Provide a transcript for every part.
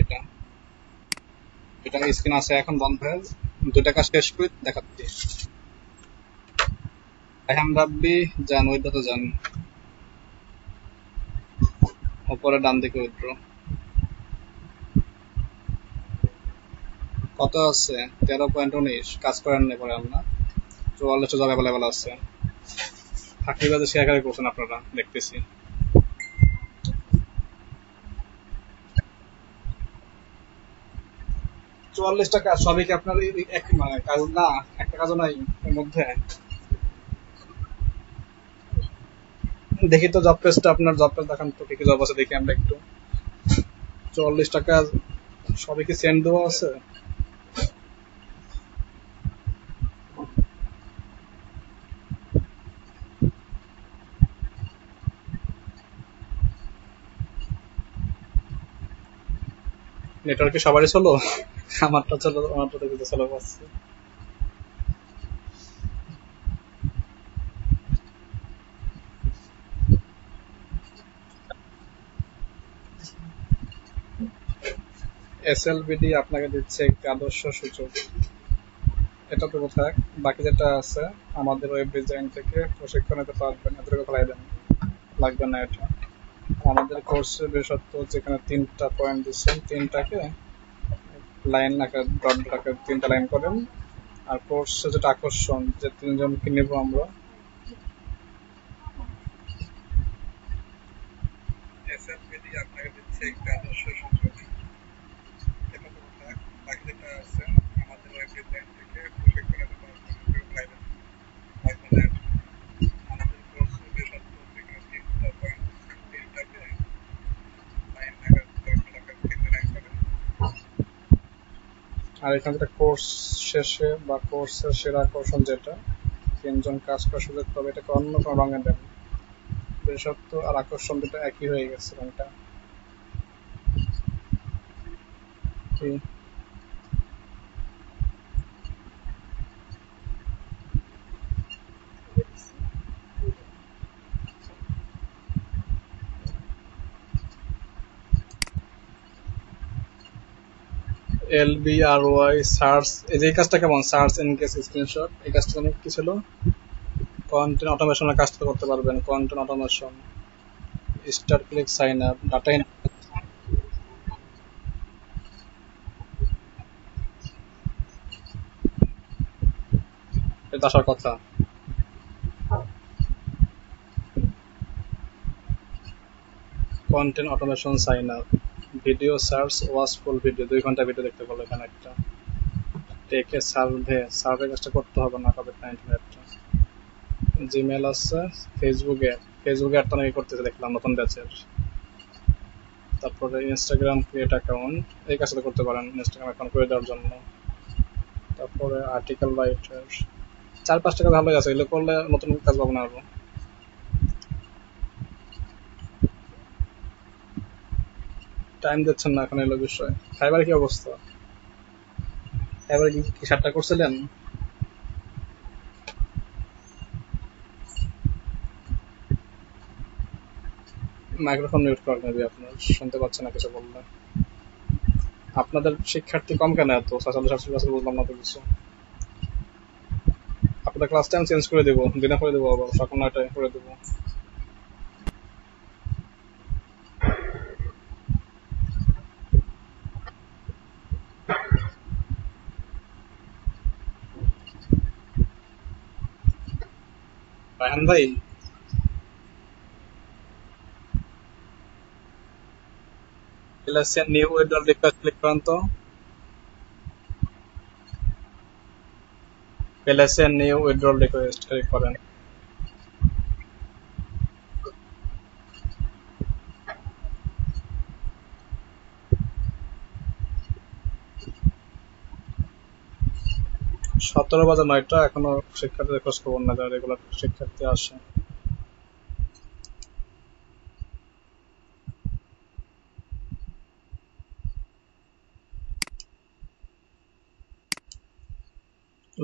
এটা এটা স্ক্রিন আছে এখন বন্ধ হয়ে দুই টাকা শেষ করে দেখাচ্ছি। রায়হান রাব্বি যান, ওইটা তো যান, উপরে ডান দিকে উইথড্র। কত আছে? 13.19। কাজ করেন না পরে আমরা 44 জব অ্যাভেলেবেল আছে। ফাঁকিবাজে শেয়ার করে করছেন আপনারা, দেখতেছি। 44 টাকা সবই কি আপনার এক মানে কাজ না? একটা কাজও নাই এর মধ্যে। দেখি তো জব পেজটা, আপনার জব পেজ দেখান তো, কি কি জব আছে দেখি আমরা একটু। 44 টাকা সবই কি সেন্ড দেওয়া আছে? নেটওয়ার্ক কি সবারই চলো? আমারটা চলো, আমারটা দেখতে চলো পাচ্ছে। এসএলবিডি আপনাকে দিচ্ছে একটি আদর্শ সূচক। এটা তো কোথায়? বাকি যেটা আছে, আমাদের ওয়েব ডিজাইন থেকে প্রশিক্ষণ নিতে পারবেন, এতটুকু ফেলাই দেন, লাগবে না এটা। আমাদের কোর্সের বিশেষত্ব যেখানে 3টা পয়েন্ট দিচ্ছেন, 3টাকে লাইন আকার ডট ডট আকার 3টা লাইন করেন। আর কোর্সে যেটা আকর্ষণ, যে 3জনকে নিব আমরা, এসএলবিডি আপনাকে দিচ্ছে একটি আদর্শ সূচক। এটা তো কোথায়? বাকি যেটা আছে, আমাদের ওয়েব ডিজাইন থেকে প্রশিক্ষণ নিতে পারবেন, এতটুকু ফেলাই দেন, লাগবে না এটা। আমাদের কোর্সের বিশেষত্ব যেখানে 3টা পয়েন্ট দিচ্ছেন, 3টাকে লাইন আকার ডট ডট আকার 3টা লাইন করেন। আর এখানে যেটা কোর্স শেষে বা কোর্সের সেরা আকর্ষণ যেটা, 3জন কাজ করার সুযোগ পাবে, এটাকে অন্য কোনো রঙে দেন। বিশেষত্ব আর আকর্ষণ দুটো একই হয়ে গেছে রংটা। LBRY সার্চ, এই যে এই কাজটা কেমন? সার্চ এনগেজ স্ক্রিনশট, এই কাজটা কেমন, কি ছিল? কন্টেন্ট অটোমেশনের কাজটা করতে পারবেন, content automation. Star click sign up, data এটা আসার কথা। Content automation sign up, video search watch full video, 2 ঘন্টা ভিডিও দেখতে পারলো এখানে একটা। টেকে সার্ভে, সার্ভে কাজটা করতে হবে না, কোভিড-19 একটা। জিমেল আছে। ফেসবুকে, ফেসবুকে একটা নাকি করতেছে দেখলাম নতুন ব্যাচের। তারপরে ইনস্টাগ্রাম ক্রিয়েট অ্যাকাউন্ট, এই কাজটা করতে পারেন ইনস্টাগ্রাম অ্যাকাউন্ট করে দেওয়ার জন্য। তারপরে আর্টিকেল রাইটার, 4-5 টাকা ভালো আছে, এগুলো করলে নতুন কাজ পাবো না আরো। টাইম দিচ্ছেন না এখন, এলো বিষয়। ফাইবার কি অবস্থা? ফাইবার কি 7টা করছিলেন? মাইক্রোফোন মিউট করা নেবে আপনার, শুনতে পাচ্ছে না কিছু বললে। আপনাদের শিক্ষার্থী কম কেন এত? 47-48 বুঝলাম না তো কিছু। আপনাদের ক্লাস টাইম চেঞ্জ করে দেবো, দিনে করে দেবো, আবার সকাল 9টায় করে দেবো। রায়হান ভাই, নিউ উইথড্রল রিকোয়েস্ট ক্লিক করেন তো। পেলেছে নিউ উইথড্রল রিকোয়েস্ট ক্লিক করেন। 17 বাজে 9টা, এখনো শিক্ষার্থীদের খোঁজ খবর না, যারা রেগুলার শিক্ষার্থী আসে।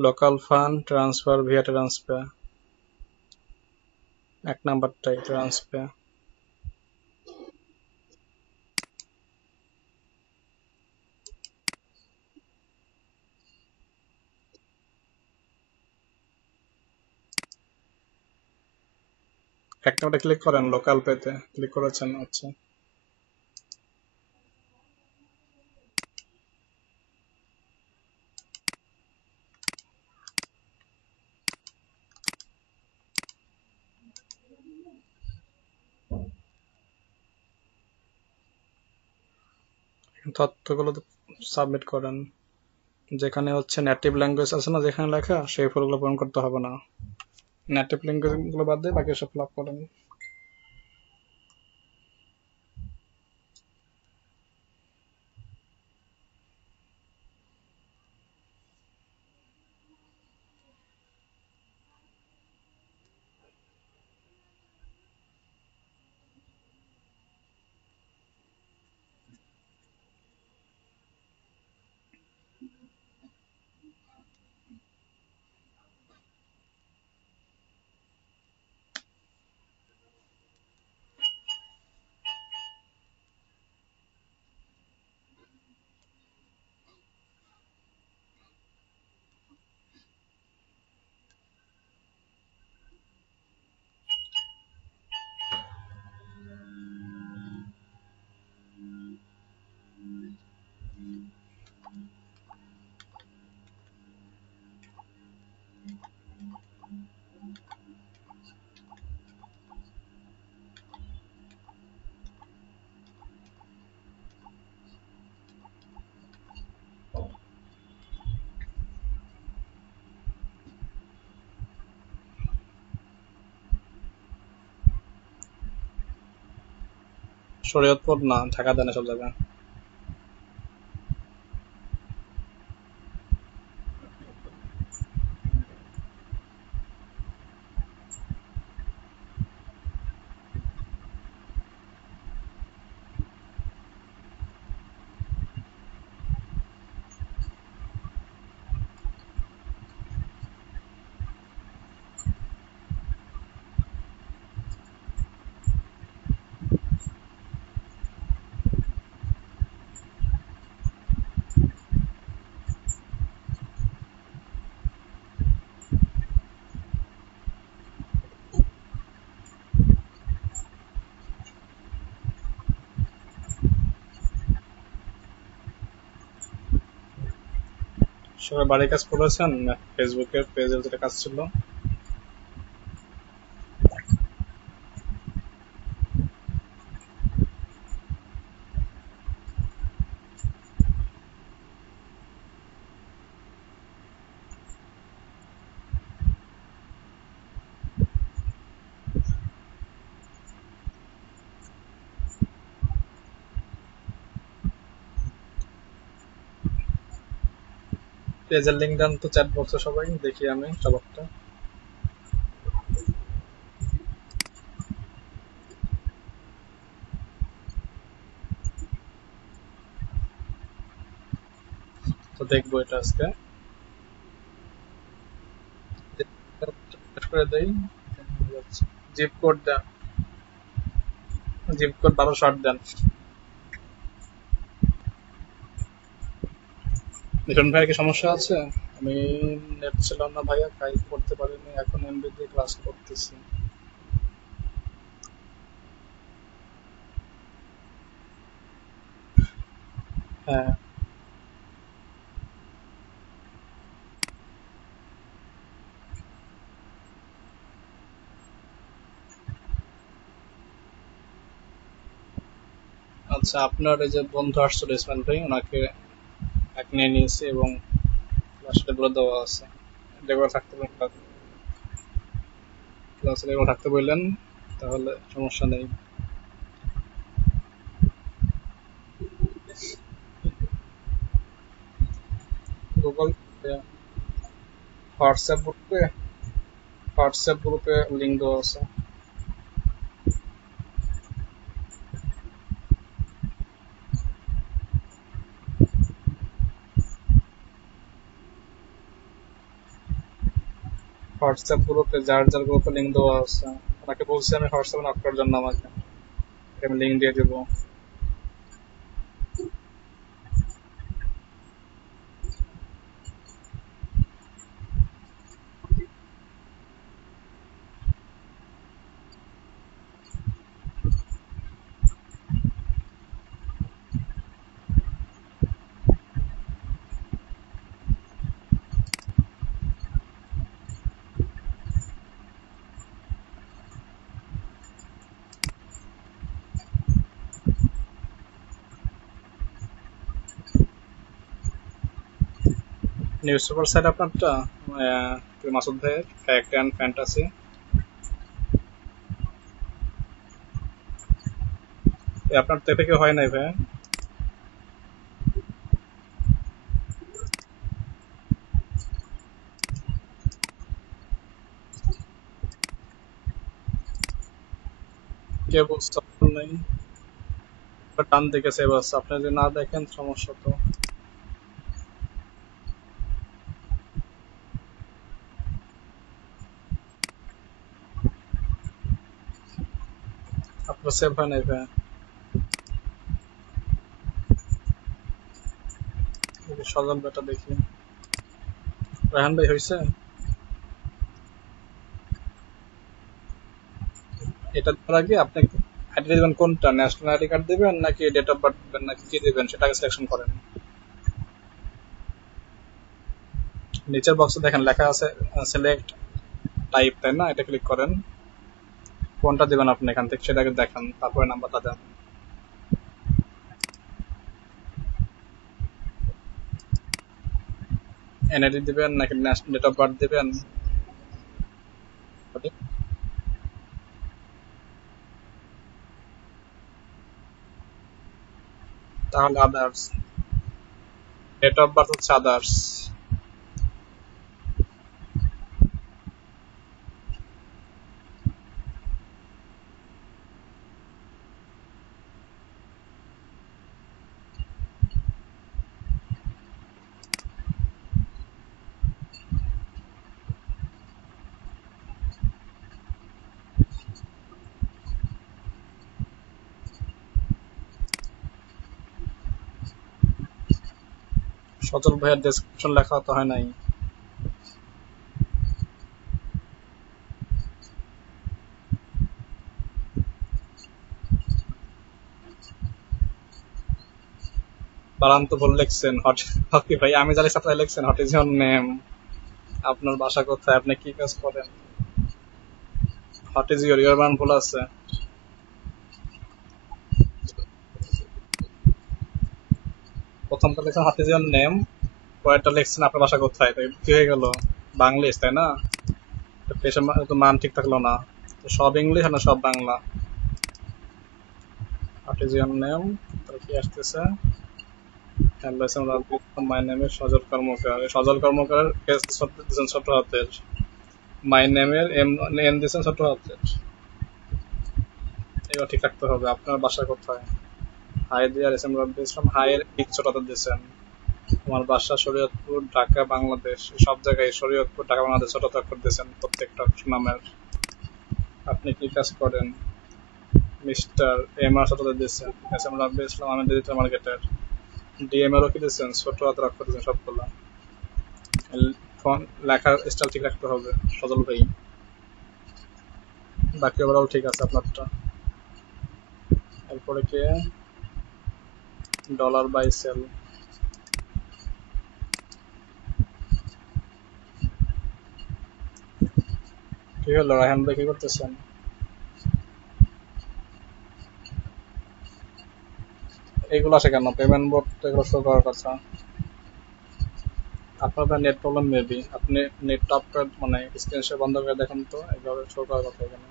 Local fund transfer via Transpay, 1 নাম্বারটাই ট্রান্সপে। একটা ওটা ক্লিক করেন, লোকাল পেতে ক্লিক করেছেন। আচ্ছা, তথ্যগুলো সাবমিট করেন। যেখানে হচ্ছে নেটিভ ল্যাঙ্গুয়েজ আছে না, যেখানে লেখা, সেই ফলগুলো পূরণ করতে হবে না। নেটিভ ল্যাঙ্গুয়েজ গুলো বাদ দিয়ে বাকি সব ফিল আপ করেন। শরীয়তপুর না, ঢাকা দেন সব জায়গায়। সবাই বাড়ির কাজ করেছেন? ফেসবুকের পেজের যেটা কাজ ছিল। পেজের লিঙ্ক দেন তো চ্যাট বক্সে, সবাই দেখি আমি সবটা। তো দেখবো এটা আজকে করে দেই। জিপ কোড দেন, জিপ কোড 1208 দেন। লিটন ভাইয়ের কি সমস্যা আছে? আমি নেট ছিল না ভাইয়া, তাই করতে পারিনি, এখন এমবি দিয়ে ক্লাস করতেছি। হ্যাঁ, আচ্ছা, আপনার এই যে বন্ধু আসছিল ইসমাইল ভাই, ওনাকে এক নিয়ে নিয়েছি এবং ক্লাসটা বলে দেওয়া আছে। রেগুলার থাকতে বললেন, ক্লাসে রেগুলার থাকতে বললেন, তাহলে সমস্যা নেই। গুগল হোয়াটসঅ্যাপ গ্রুপে, হোয়াটসঅ্যাপ গ্রুপে লিঙ্ক দেওয়া আছে। হোয়াটসঅ্যাপ গ্রুপে যার যার গ্রুপে লিঙ্ক দেওয়া আছে, ওনাকে বলছি আমি হোয়াটসঅ্যাপে নক করার জন্য, আমাকে আমি লিঙ্ক দিয়ে দেবো। নিউজ পেপার সাইট আপনারটা মাসুদ ভাইয়ের ফ্যাক্ট অ্যান্ড ফ্যান্টাসি। আপনার তো থেকে হয় নাই ভাই? কে বলছে নাই? টান দিকে সেভ আছে, আপনি যদি না দেখেন সমস্যা তো। আপনার সেভ হয় নাই ভাই? সজল বেটা দেখি। রায়হান ভাই হয়েছে? এটা দেওয়ার আগে আপনি আইডি দিবেন কোনটা, ন্যাশনাল আইডি কার্ড দিবেন নাকি ডেট অফ বার্থ দিবেন নাকি কি দিবেন সেটা আগে সিলেকশন করেন। নিচের বক্সে দেখেন লেখা আছে সিলেক্ট টাইপ, তাই না? এটা ক্লিক করেন। কোনটা দিবেন আপনি এখান থেকে সেটাকে দেখান, তারপরে নাম্বারটা দেন। এনআইডি দিবেন নাকি ডেট অফ বার্থ দিবেন? তাহলে আদার্স। ডেট অফ বার্থ হচ্ছে আদার্স। সজল ভাইয়ের ডেসক্রিপশন লেখা তো হয় নাই। বারান তো ভুল লিখছেন। হকি ভাই আমি জানি সাপ্লাই লিখছেন হোয়াট ইজ ইওর নেম। আপনার বাসা কোথায়, আপনি কি কাজ করেন? হোয়াট ইজ ইওর মান ভুল আছে। প্রথমটা লিখছেন হোয়াট ইজ ইওর নেম, পরেরটা লিখছেন আপনার বাসা কোথায়, তাই কি হয়ে গেল? বাংলিশ তাই না? পেশার তো মান ঠিক থাকলো না। তো সব ইংলিশ না সব Bangla? What is your name, তাহলে কি আসতেছে? Hello my name is Sajal Karmakar. Sajal Karmakar S দিচ্ছেন ছোট হাতের, মাই নেমের এম এন দিচ্ছেন ছোট হাতের। এবার ঠিক রাখতে হবে। আপনার বাসা কোথায়? হাই দিয়ার এস এম রব্বি ইসলাম, হাই এর ঠিক ছোট হাতের দিচ্ছেন। আমার বাসা শরীয়তপুর ঢাকা বাংলাদেশ, সব জায়গায় শরীয়তপুর ঢাকা বাংলাদেশ ছোট অক্ষর দিয়েছেন প্রত্যেকটা নামের। আপনি কি কাজ করেন? মিস্টার এম আর ছোট হাতের দিয়েছেন। এস এম রব্বি ইসলাম, আমি ডিজিটাল মার্কেটার। ডিএম এরও কি দিয়েছেন ছোট হাতের অক্ষর দিয়েছেন সবগুলো। ফোন লেখার স্টাইল ঠিক রাখতে হবে সজল ভাই। বাকি ওভারঅল ঠিক আছে আপনারটা। এরপরে কি ডলার বাই সেল। কি হলো রায়হান ভাই, কি করতেছেন? এইগুলো আসে কেন? পেমেন্ট বোর্ড তো এগুলো শো করার কথা। আপনার নেট প্রবলেম মেবি, আপনি নেটটা আপনার মানে স্ক্রিন শেয়ার বন্ধ করে দেখুন তো, এইভাবে শো করার কথা এখানে।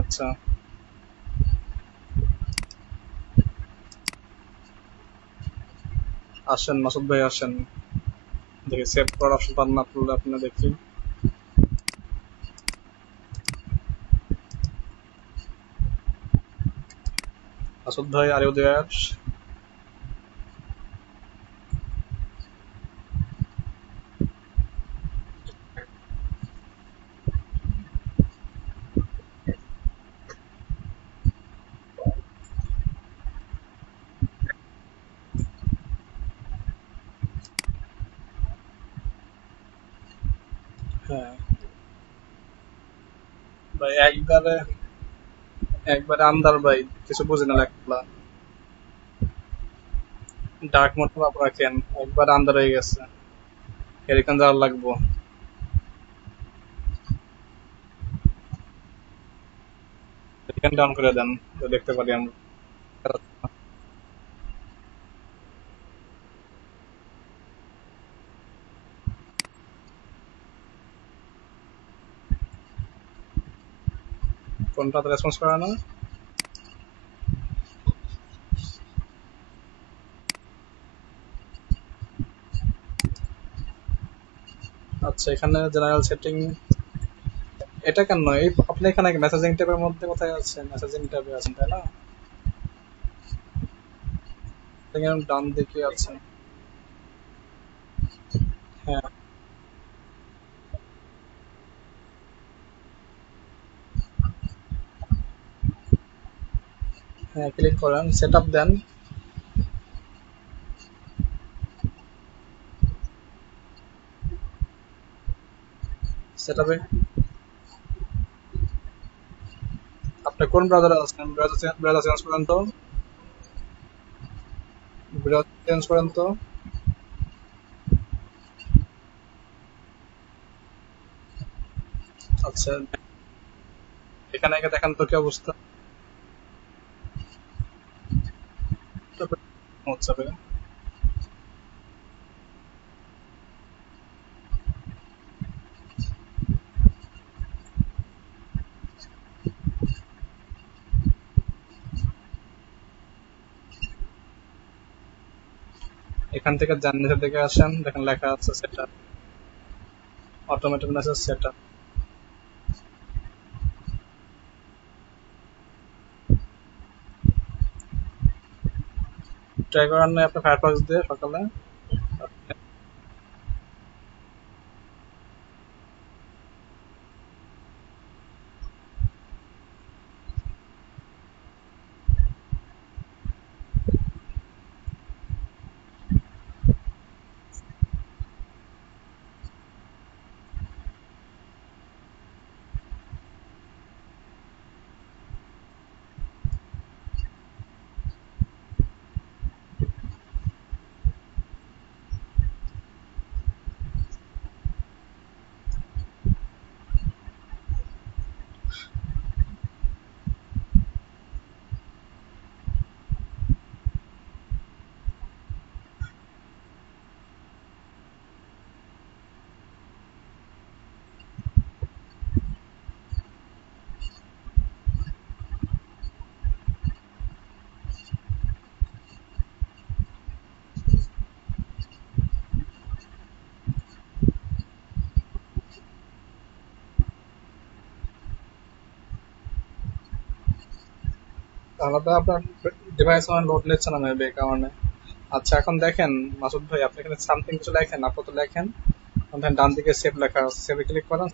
আচ্ছা আসেন মাসুদ ভাই আসেন, দেখি সেভ করার অপশন পান না পড়লে আপনি দেখি। মাসুদ ভাই আর ইউ দেয়ার? হ্যাঁ ভাই, একবারে একবারে আন্দার ভাই, কিছু বুঝি না লেখাগুলা। ডার্ক মোড আপ রাখেন, একবার আন্দার হয়ে গেছে, এরকম যাওয়ার লাগবো। ডাউন করে দেন, তো দেখতে পারি আমরা। কোনটাতে রেসপন্স করে না? আচ্ছা, এখানে জেনারেল সেটিং এটা কেন? এই আপনি এখানে মেসেজিং ট্যাবের মধ্যে কোথায় আছেন? মেসেজিং ট্যাবে আছেন তাই না? এখানে ডান দিকে আছেন। হ্যাঁ, হ্যাঁ, ক্লিক করেন, সেট আপ দেন। সেট আপে আপনি কোন ব্রাউজারে আছেন? ব্রাউজার চেঞ্জ করেন তো। ব্রাউজার চেঞ্জ করেন তো। আচ্ছা, এখানে এসে দেখেন তো কি অবস্থা হচ্ছে। এখান থেকে যান, নিচের দিকে আসেন, দেখেন লেখা আছে set up, automated message set up. Try করার নয় আপনি ফায়ারফক্স দিয়ে সকালে। আলাদা আপনার ডিভাইস মানে লোড নিচ্ছে না মেবি এই কারণে। আচ্ছা, এখন দেখেন মাসুদ ভাই, আপনি এখানে সামথিং কিছু লেখেন, আপাতত লেখেন, ওখানে ডান দিকে সেভ লেখা আছে, সেভে ক্লিক করেন।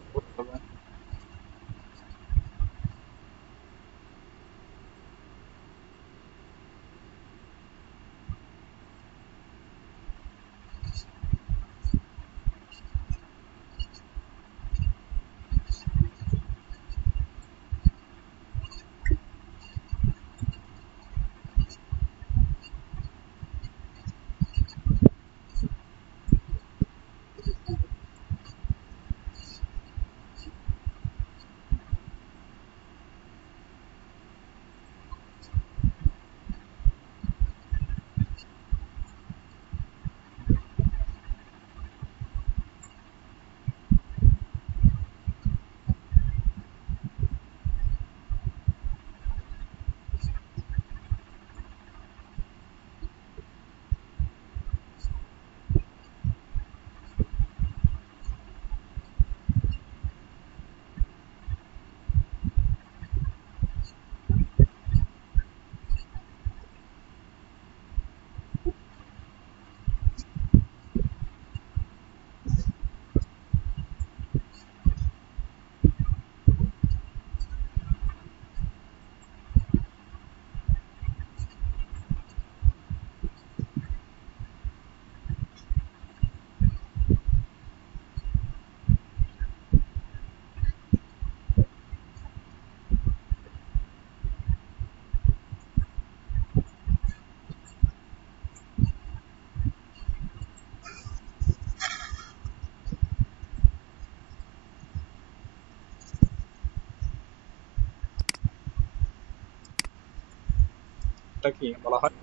এটা কি বলা হয়,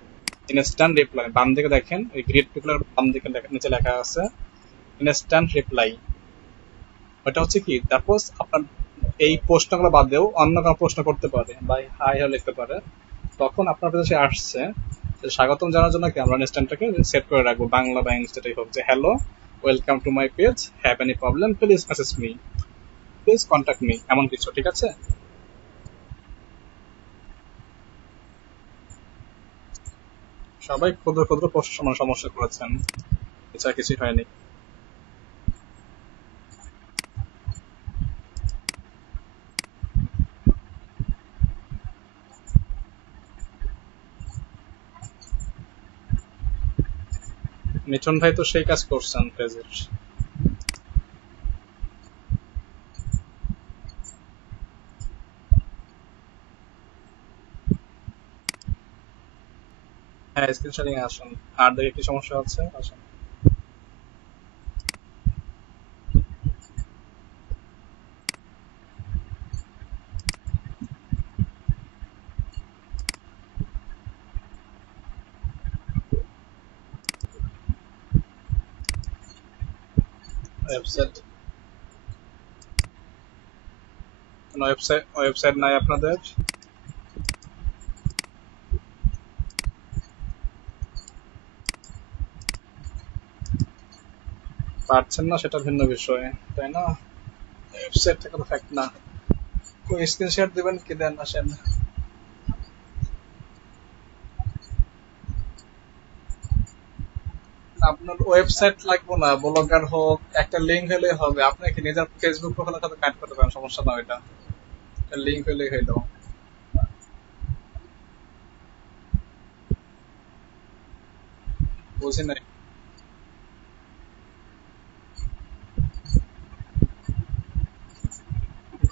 ইনস্ট্যান্ট রিপ্লাই। বাম দিকে দেখেন এই গ্রিড পিপলের বাম দিকে নিচে লেখা আছে ইনস্ট্যান্ট রিপ্লাই। ওটা হচ্ছে কি, সাপোজ আপনার এই প্রশ্নগুলো বাদেও অন্য কোনো প্রশ্ন করতে পারে বা হাই হ্যালো লিখতে পারে, তখন আপনার কাছে সে আসছে, স্বাগতম জানার জন্য কি আমরা ইনস্ট্যান্টটাকে সেট করে রাখবো, বাংলা বা ইংলিশ যেটাই হোক, যে hello, welcome to my page, have any problem please message me, please contact me, এমন কিছু। ঠিক আছে? সবাই ক্ষুদ্র ক্ষুদ্র সমস্যা করেছেন, এছাড়া কিছুই হয়নি। মিঠুন ভাই তো সেই কাজ করছেন পেজের। হ্যাঁ, স্ক্রিন শেয়ারিং এ আসুন। আর দেখে কি সমস্যা হচ্ছে, আসুন। ওয়েবসাইট, ওয়েবসাইট নাই আপনাদের? পারছেন না সেটা ভিন্ন বিষয়, তাই না? ওয়েবসাইট থেকে তো ফ্যাক্ট না। স্ক্রিন শেয়ার দিবেন কি, দেন আসেন। আপনার ওয়েবসাইট লাগবে না, ব্লগার হোক, একটা লিঙ্ক হলে হবে। আপনি কি নিজের ফেসবুক প্রোফাইলের সাথে কানেক্ট করতে পারেন, সমস্যা না ওইটা, একটা লিঙ্ক হলেই হইলো। বুঝি নাই।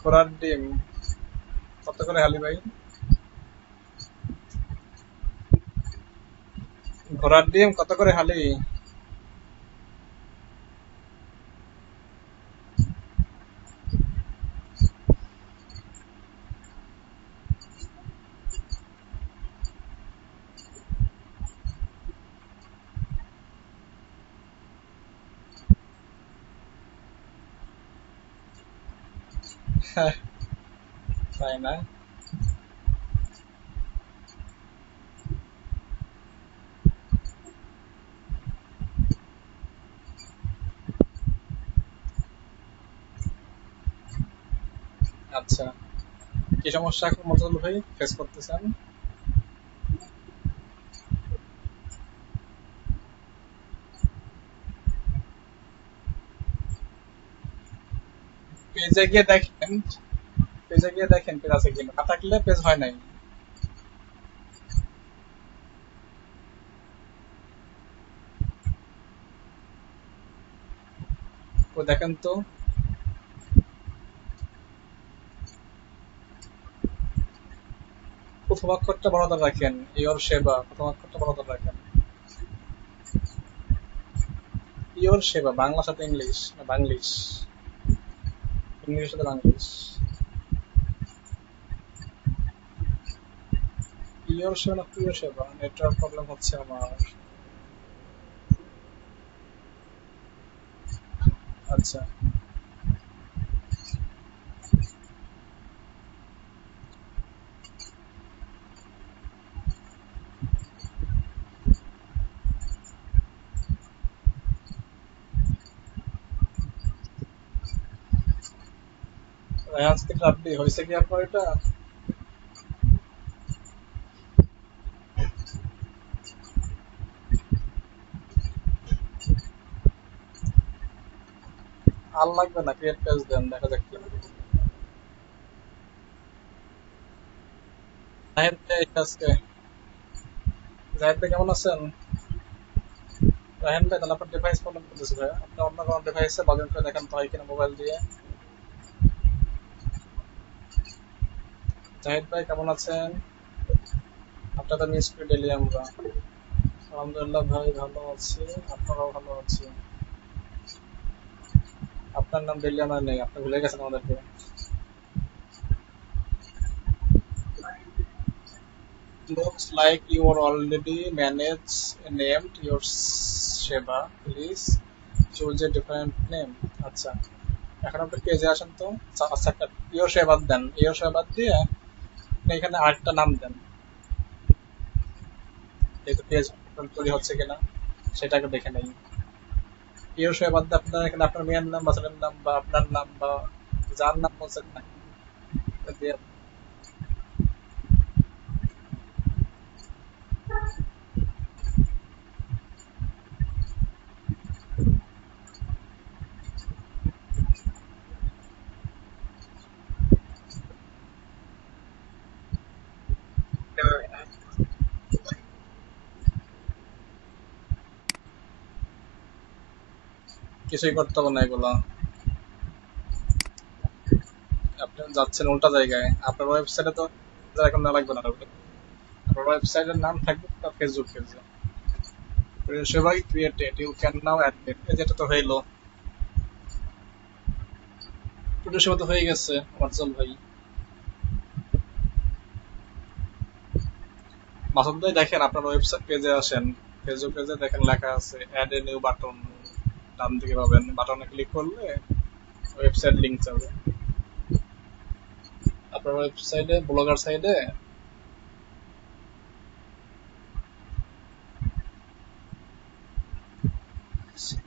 ঘোড়ার ডিম কত করে হালি ভাই? ঘোড়ার ডিম কত করে হালি? তাই না? আচ্ছা, কি সমস্যা এখন মজল ভাই ফেস করতেছেন? পেজে গিয়ে দেখেন, পেজে গিয়ে দেখেন পেজ আছে কিনা, না থাকলে পেজ হয় নাই। ও দেখেন তো। প্রথম অক্ষরটা বড় করে রাখেন, ইয়োর সেবা, প্রথম অক্ষরটা বড় করে রাখেন। ইয়োর সেবা, বাংলার সাথে ইংলিশ না বাংলিশ, ইংলিশের সাথে বাংলিশ। ইয়োর সেবা না প্রিয় সেবা, নেটওয়ার্ক প্রবলেম হচ্ছে আমার। আচ্ছা, রেহান থেকে রাব্বি হয়েছে কি আপনার এটা? আর লাগবে না, ক্রিয়েট পেজ দেন, দেখা যাক কি হয়। জাহিদ ভাই আজকে, জাহিদ ভাই কেমন আছেন? রাহেন ভাই, তাহলে আপনার ডিভাইস প্রবলেম করতেছে ভাই, আপনি অন্য কোনো ডিভাইসে লগ ইন করে দেখেন তো হয় কিনা মোবাইল দিয়ে। জাহিদ ভাই কেমন আছেন? আপনাদের মিস করি ডেলি আমরা। আলহামদুলিল্লাহ ভাই, ভালো আছি। আপনারাও ভালো আছি। আপনার নাম ডেলি আমার নেই, আপনি ভুলে গেছেন আমাদেরকে। Looks like you are already managed named your Sheba. Please choose a different name. আচ্ছা, এখন আপনি পেজে আসেন তো। আচ্ছা, একটা ইয়োর সেবা দেন, ইয়োর সেবা দিয়ে এখানে আরেকটা নাম দেন, যেহেতু পেজ তৈরি হচ্ছে কিনা সেটাকে দেখে নেই। ইয়োর সেবা দিয়ে আপনার এখানে আপনার মেয়ের নাম বা ছেলের নাম বা আপনার নাম বা যার নাম বলছে না দিয়ে কিছুই করতে হবে না এগুলো। আপনি যাচ্ছেন উল্টা জায়গায়। আপনার ওয়েবসাইটে তো এখন না লাগবে না, আপনার ওয়েবসাইটের নাম থাকবে তার ফেসবুক পেজে সেবাই created you can now add it. যেটা তো হইলো, টুডু সেবা তো হয়ে গেছে আমার জল ভাই। মাসুদ ভাই দেখেন আপনার ওয়েবসাইট পেজে আসেন, ফেসবুক পেজে দেখেন লেখা আছে অ্যাড এ নিউ বাটন, ডান দিকে পাবেন, বাটনে ক্লিক করলে ওয়েবসাইট লিংক যাবে। আপনার ওয়েবসাইটে ব্লগার সাইডে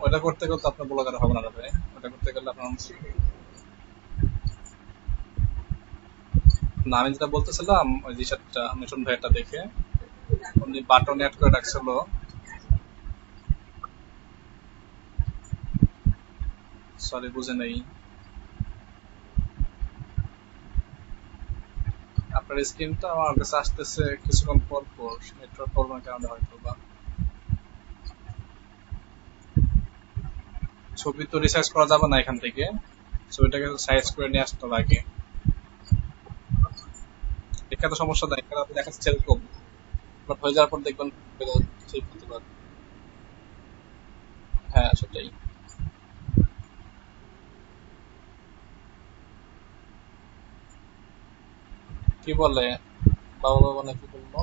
ওটা করতে করতে আপনার ব্লগার হবে না ভাই। ওটা করতে গেলে আপনার না, আমি যেটা বলতেছিলাম ওই জিনিসটা মিশন ভাইটা দেখে উনি বাটন অ্যাড করে রাখছিল। সরি বুঝে নেই। আপনার স্ক্রিনটা আমার কাছে আসতেছে কিছুক্ষণ পর পর, নেটওয়ার্ক প্রবলেমের কারণে হয়তো বা। ছবি তো রিসার্চ করা যাবে না এখান থেকে, ছবিটাকে সাইজ করে নিয়ে আসতে হবে আগে। এখানে তো সমস্যা নাই, এখানে আপনি দেখাচ্ছে এরকম, বাট হয়ে যাওয়ার পর দেখবেন ঠিক হতে পারে। হ্যাঁ সেটাই। কি বলে বাবা, বাবা নাকি বললো?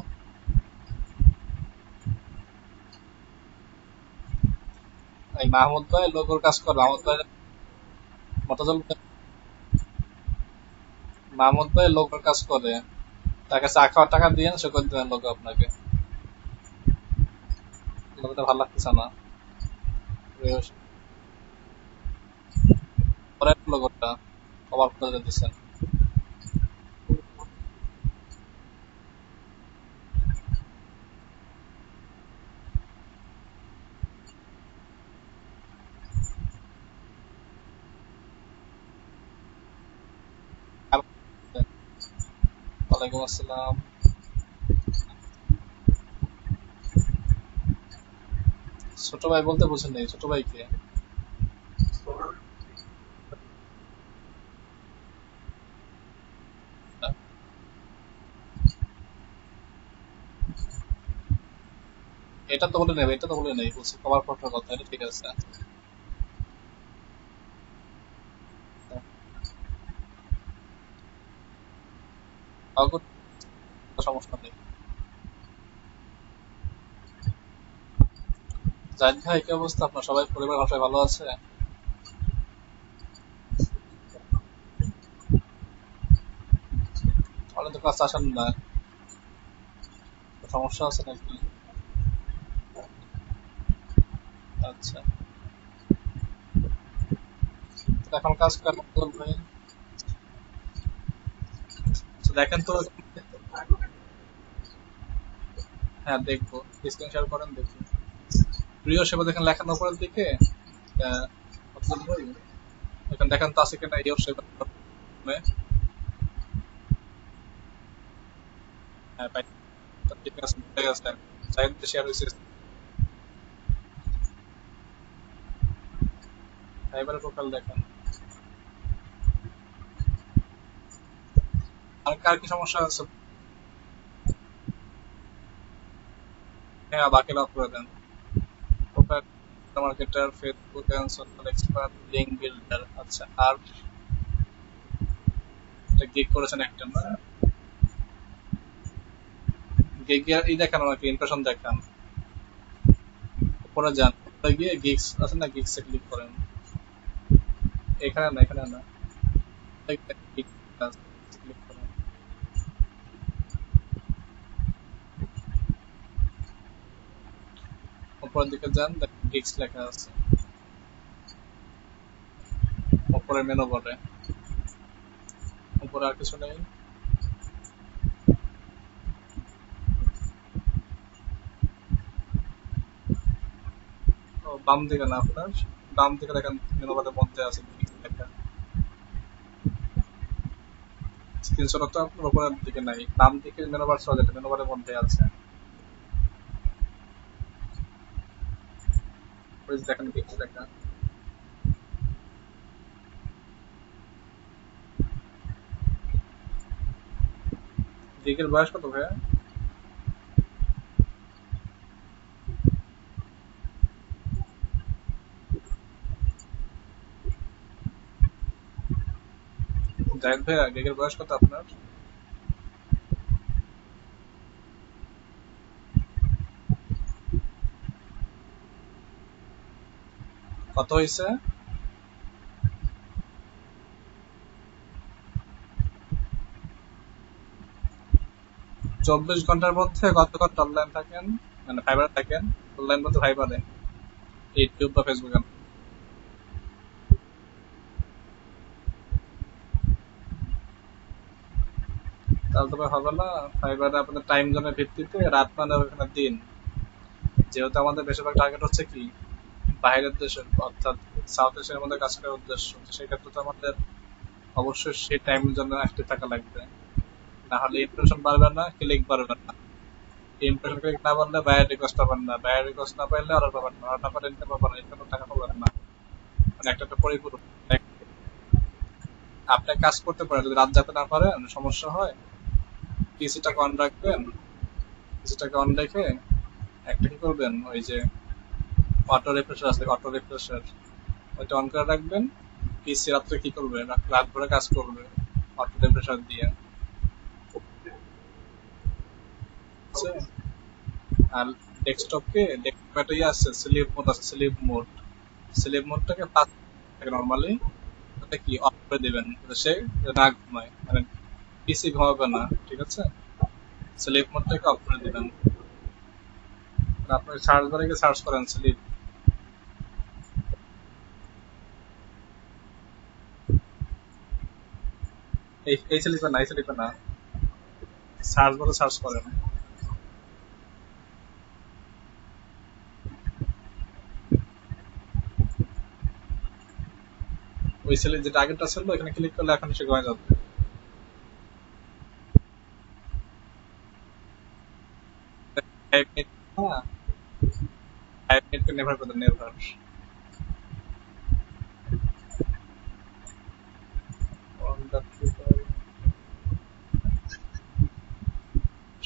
এই মাহমুদ ভাই লোকের কাজ করে, মাহমুদ ভাই মতাজল মাহমুদ ভাই লোকের কাজ করে, তাকে চা খাওয়ার টাকা দিয়ে সে করে দেবেন লোক আপনাকে। লোকটা ভালো লাগতেছে না। পরের লোকটা কভার করে দিচ্ছেন। ওয়ালাইকুম আসসালাম। ছোট ভাই বলতে বুঝেন নেই, ছোট ভাইকে এটা তো বলে নেই, এটা তো বলে নেই, বলছি কভার ফটোর কথা, এটা ঠিক আছে। তাও কোনো সমস্যা নেই। জাহিদ ভাই কি অবস্থা আপনার? সবাই পরিবার সবাই ভালো আছে? অনেক তো ক্লাস আসেন না, সমস্যা আছে নাকি? আচ্ছা, তো এখন কাজ করেন ভাই? আচ্ছা, দেখেন তো। হ্যাঁ দেখবো, স্ক্রিন শেয়ার করেন দেখি। প্রিয় সেবা দেখেন লেখার উপরের দিকে। আহ, অফজল ভাই এখানে দেখেন তো আছে কিনা ইয়োর সেবা। হ্যাঁ ভাই, ঠিক আছে, ঠিক আছে। জাহিদ শেয়ার হয়েছে। এবারে প্রোফাইল দেখেন। আর কার কি সমস্যা আছে? হ্যাঁ বাকি অফ করে দেন। Profile marketer, Facebook social expert, link builder. আচ্ছা, আর এটা ক্লিক করেছেন একটা না? গিগের এই দেখান, আমাকে ইমপ্রেশন দেখান, উপরে যান, উপরে গিয়ে গিগস আছে না, গিগসে ক্লিক করেন। এখানে না, এখানে না, ক্লিক করেন। উপরের দিকে যান, দেখেন গিগস লেখা আছে উপরে মেনু বারে। উপরে আর কিছু নেই। ও, বাম দিকে না আপনার, বাম দিকে দেখেন মেনু বারের মধ্যে আছে গিগস লেখা। স্ক্রিনশট তো আপনার উপরের দিকে নাই, বাম দিকে মেনু বার চলে, মেনু বারের মধ্যে আছে। ওই যে দেখেন গিগস লেখা। গিগের বয়স কত ভাইয়া? জাহিদ ভাইয়া, গিগের বয়স কত আপনার? কত হয়েছে? 24 ঘন্টার মধ্যে কত ঘন্টা অনলাইন থাকেন, মানে ফাইবারে থাকেন? অনলাইন বলতে ফাইবারে, ইউটিউব বা ফেসবুকে? তাহলে তো ভাই হবে না। ফাইবারে আপনাদের টাইম জোনের ভিত্তিতে রাত মানে ওখানে দিন। যেহেতু আমাদের বেশিরভাগ টার্গেট হচ্ছে কি বাইরের দেশের, অর্থাৎ সাউথ এশিয়ার মধ্যে কাজ করার উদ্দেশ্য, সেক্ষেত্রে তো আমাদের অবশ্যই সেই টাইম জোনে অ্যাক্টিভ থাকা লাগবে, না হলে ইমপ্রেশন বাড়বে না, ক্লিক বাড়বে না। ইমপ্রেশন ক্লিক না বাড়লে বাইরের রিকোয়েস্ট পাবেন না, বাইরের রিকোয়েস্ট না পাইলে অর্ডার পাবেন না, অর্ডার না পাইলে ইনকাম পাবেন না, ইনকাম টাকা পাবেন না। মানে একটা একটা পরিপূরক। আপনি কাজ করতে পারেন, যদি রাত যাতে না পারেন সমস্যা হয়, পিসিটাকে অন রাখবেন, পিসিটাকে অন রেখে একটা কি করবেন, ওই যে অটো রিফ্রেশার আছে, অটো রিফ্রেশার ওইটা অন করে রাখবেন। পিসি রাত্রে কি করবে, রাত ভরে কাজ করবে অটো রিফ্রেশার দিয়ে। বুঝছে? আর ডেস্কটপকে, ডেস্কটপে আছে স্লিপ মোড, আছে স্লিপ মোড। স্লিপ মোডটাকে ফাস্ট থাকে নরমালি, ওটা কি অফ করে দিবেন যাতে সে না ঘুমায়, মানে পিসি ঘুমাবে না, ঠিক আছে? স্লিপ মোডটাকে অফ করে দিবেন। আপনি সার্চ বারে গিয়ে সার্চ করেন স্লিপ। এই স্লিপে না, এই স্লিপে না, সার্চ বারে সার্চ করেন। ওই স্লিপ যেটা আগেরটা ছিল এখানে ক্লিক করলে এখন সে ঘুমায় যাবে। 5 মিনিট, হ্যাঁ, 5 মিনিটকে নেভার করে দেন, নেভার।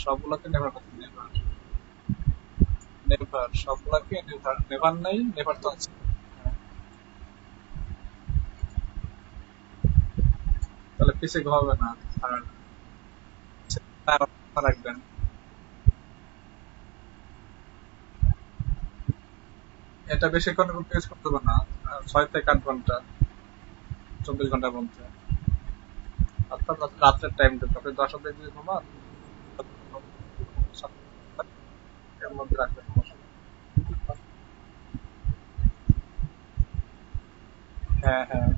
সবগুলোকে নেভার করে দেন, নেভার। নেভার সবগুলোকে নেভার, নেভার নাই, নেভার তো আছে। হ্যাঁ, তাহলে পিছে ঘুমাবে না। আর তার অবস্থা রাখবেন। এটা বেশিক্ষণ কাজ করতে হবে না, 6 থেকে 8 ঘন্টা, 24 ঘন্টার মধ্যে। অর্থাৎ রাত্রের টাইম টুকু আপনি 10টার দিকে যদি ঘুমান, এর মধ্যে রাখবেন সমস্যা নেই। হ্যাঁ হ্যাঁ,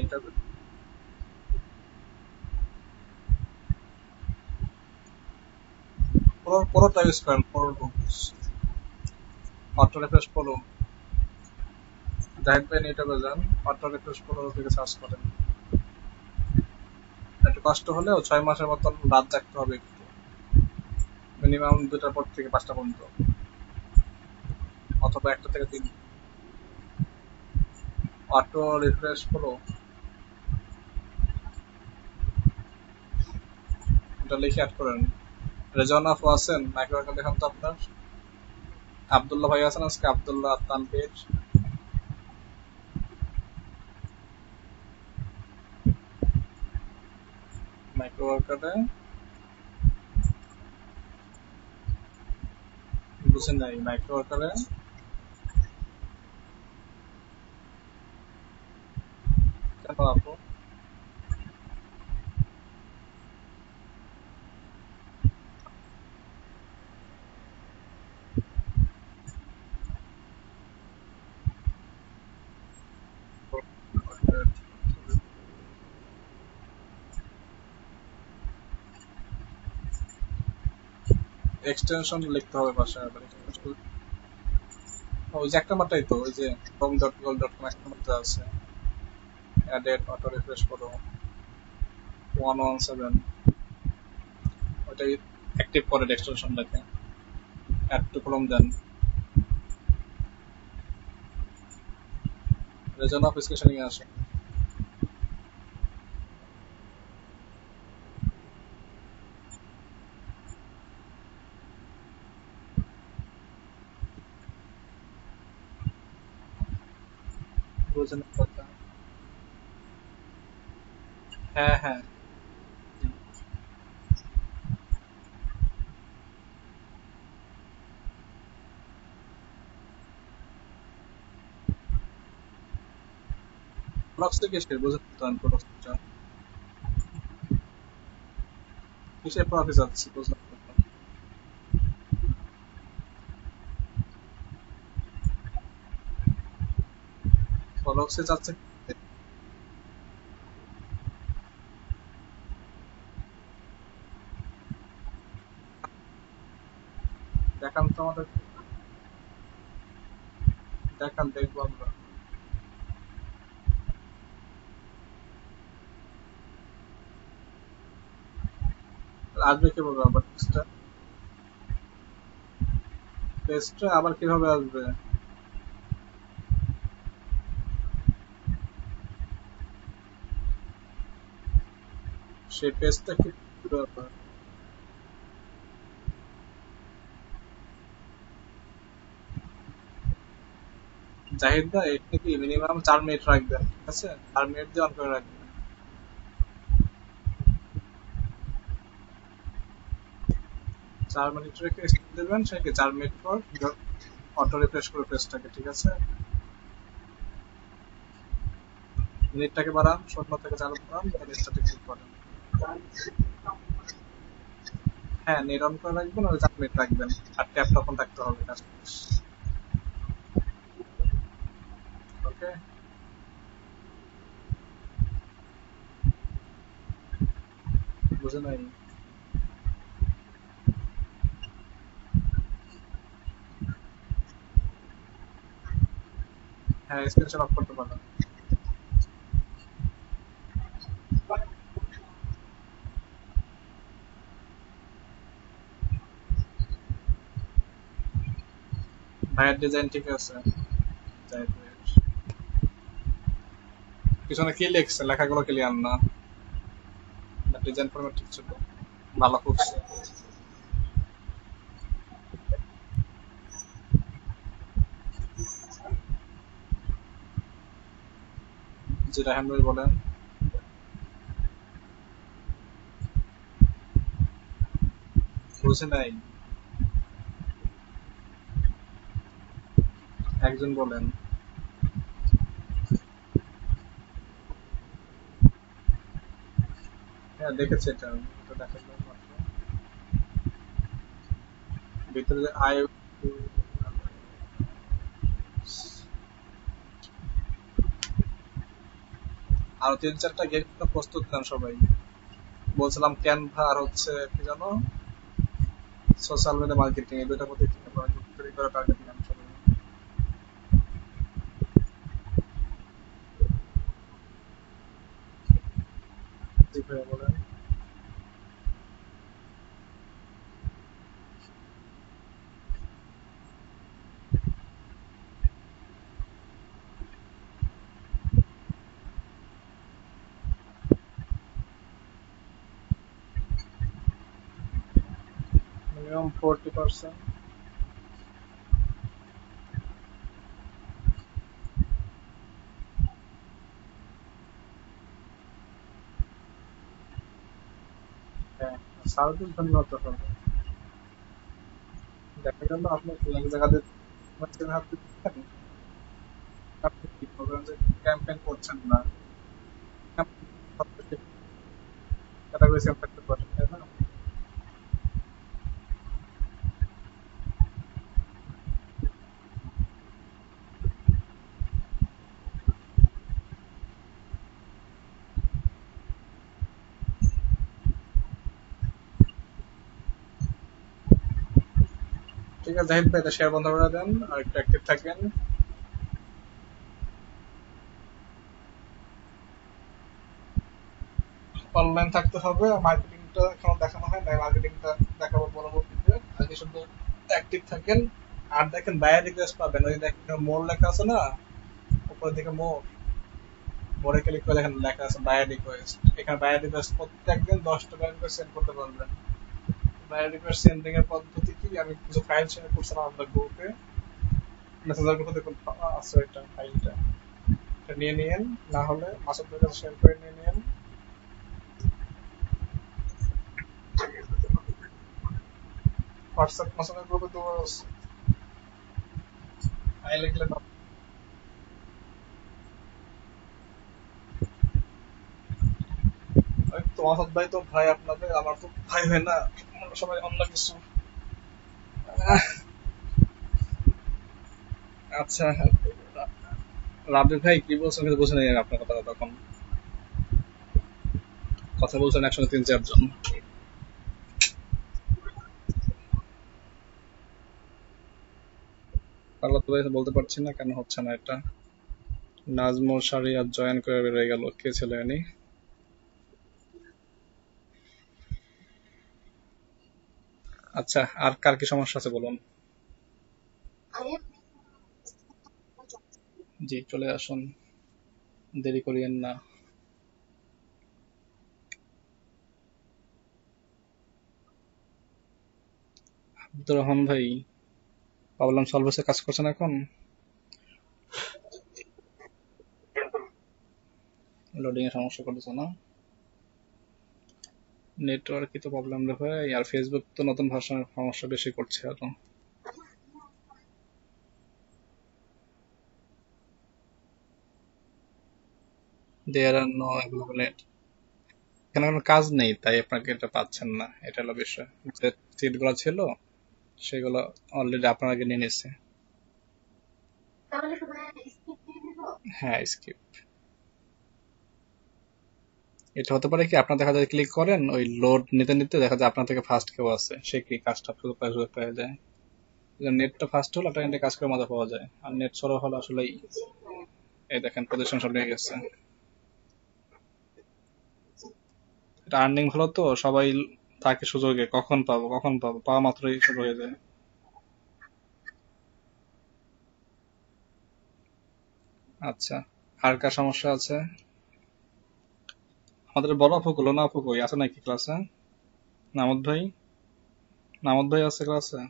এটা পুরোটা ইউজ করেন, পুরো অটো রিফ্রেশ করো। জাহিদ ভাই ইউটিউবে যান, অটো রিফ্রেশ করো থেকে সার্চ করেন। একটু কষ্ট হলেও 6 মাসের মতন রাত জাগতে হবে একটু, মিনিমাম 2টার পর থেকে 5টা পর্যন্ত, অথবা 1টা থেকে 3। অটো রিফ্রেশ করো, এটা লিখে অ্যাড করেন। রেজন আফু আছেন, মাইক্রো দেখান তো আপনার। আব্দুল্লাহ ভাই আছেন আজকে, আব্দুল্লাহ তানভীর। মাইক্রো ওয়ার্কারে বুঝেন নাই মাইক্রো ওয়ার্কারে কেন আপু? এক্সটেনশন লিখতে হবে পাশে আবার ওই যে একটা মাত্রাই তো ওই যে chrome.google.com একটা মাত্রা আছে অ্যাডেড অটো রিফ্রেশ করো 117 ওটাই অ্যাক্টিভ করে এক্সটেনশনটাকে অ্যাড টু ক্রোম দেন রিজন অফ স্কেশনিং এ আসে বুঝেন কথা হ্যাঁ হ্যাঁ প্রক্সি কিসের বুঝেন তো আমি প্রক্সিটা কিসের প্রক্সি যাচ্ছে বুঝলাম প্রক্সি যাচ্ছে দেখান তো আমাদের দেখান দেখবো আমরা আসবে কিভাবে আবার পেজটা আবার কিভাবে আসবে সেই পেজটা কি জাহিদ দা এটা কি মিনিমাম 4 মিনিট রাখবেন ঠিক আছে 4 মিনিট দিয়ে অন করে রাখবেন 4 মিনিট রেখে স্টার্ট দেবেন সেটাকে 4 মিনিট পর অটো রিফ্রেশ করে পেজটাকে ঠিক আছে মিনিটটাকে বাড়ান 0 থেকে 4 বাড়ান দেন স্টার্টে ক্লিক করেন হ্যাঁ নেট অন করে রাখবেন আর 4 মিনিট রাখবেন আর ট্যাব তখন থাকতে হবে কাজ ওকে বুঝে নাই হ্যাঁ স্ক্রিনশট অফ করতে পারেন ভাইয়ের ডিজাইন ঠিক আছে জাহিদ ভাইয়ের। পিছনে কি লিখছে লেখাগুলো ক্লিয়ার না ডিজাইন ফরম্যাট ঠিক ছিল ভালো করছে জি রাহান ভাই বলেন বুঝে নাই একজন বলেন হ্যাঁ দেখেছি এটা আমি এটা দেখালাম মাত্র ভিতরে যে আই আরো 3-4টা গেট প্রস্তুত দেন সবাই বলছিলাম ক্যানভা আর হচ্ছে কি জানো সোশ্যাল মিডিয়া মার্কেটিং এই দুইটার মধ্যে কি তৈরি করা টার্গেট নেন সবাই জি ভাইয়া বলেন মিনিমাম 40%। হ্যাঁ সার্ভিস ভিন্ন হতে হবে দেখা গেল আপনি এক জায়গাতে হাত দিচ্ছেন, আপনি কি করবেন যে ক্যাম্পেইন করছেন না, ক্যাটাগরি সেম থাকতে পারে, তাই না? ঠিক আছে জাহিদ ভাই, এটা শেয়ার বন্ধ করে দেন আর একটু অ্যাক্টিভ থাকেন। অনলাইন থাকতে হবে, মার্কেটিংটা এখন দেখানো হয় না, মার্কেটিংটা দেখাবো পরবর্তীতে। আগে শুধু অ্যাক্টিভ থাকেন। আর দেখেন বায়ার রিকোয়েস্ট পাবেন, ওই দেখেন মোর লেখা আছে না, উপরের দিকে মোরে ক্লিক করে দেখেন লেখা আছে বায়ার রিকোয়েস্ট। এখানে বায়ার রিকোয়েস্ট প্রত্যেকদিন 10টা বায়ার রিকোয়েস্ট সেন্ড করতে পারবেন। বায়ার রিকোয়েস্ট সেন্ডিং এর পদ্ধতি কি, আমি কিছু ফাইল শেয়ার করছিলাম আপনার গ্রুপে, মেসেঞ্জার গ্রুপে দেখুন আছে এটা ফাইলটা, এটা নিয়ে নিয়েন, না হলে মাসুদ ভাইয়ের কাছে শেয়ার করে নিয়ে নিয়েন। হোয়াটসঅ্যাপ মাসুদের গ্রুপে তো ফাইল লিখলে ওই তো মাসুদ ভাই তো ভাই আপনাদের, আমার তো ভাই হয় না, আমরা সবাই অন্য কিছু। আহ, আচ্ছা, রাবি ভাই কি বলছেন কিন্তু বুঝে নেই আপনার কথা, তখন কথা বলছেন একসঙ্গে 3-4 জন। তাহলে তো ভাই বলতে পারছি না কেন হচ্ছে না এটা। নাজমুল সারিয়া জয়েন করে বেরিয়ে গেল, কে ছিল ইনি? আচ্ছা, আর কার কি সমস্যা আছে বলুন। জি চলে আসুন, দেরি করিয়েন না। আব্দুর রহমান ভাই, প্রবলেম সলভেসে কাজ করছেন এখন? লোডিং এ সমস্যা করতেছে না? নেটওয়ার্কই তো প্রবলেম রে ভাই, আর ফেসবুক তো নতুন ভার্সনের সমস্যা বেশি করছে আরো। দেয়ার আর নো অ্যাভেলেবল নেট। এখানে কোনো কাজ নেই তাই আপনাকে এটা পাচ্ছেন না, এটা হলো বিষয়। যে সিট গুলো ছিল সেগুলো অলরেডি আপনার আগে নিয়ে নিচ্ছে। হ্যাঁ স্কিপ। এটা হতে পারে কি, আপনার দেখা যায় ক্লিক করেন, ওই লোড নিতে নিতে দেখা যায় আপনার থেকে ফার্স্ট কেউ আছে, সে কি কাজটা সুযোগ পেয়ে যায়। নেটটা ফাস্ট হলে আপনার কাজ করে মজা পাওয়া যায়, আর নেট স্লো হলে আসলে এই দেখেন পজিশন সব নিয়ে গেছে। এটা আর্নিং ভালো তো, সবাই থাকে সুযোগে, কখন পাবো কখন পাবো, পাওয়া মাত্রই শুরু হয়ে যায়। আচ্ছা, আর কার সমস্যা আছে? আমাদের বড় আপু গুলো না, আপু কই আছে নাকি ক্লাসে? নামদ ভাই, নামদ ভাই আছে ক্লাসে?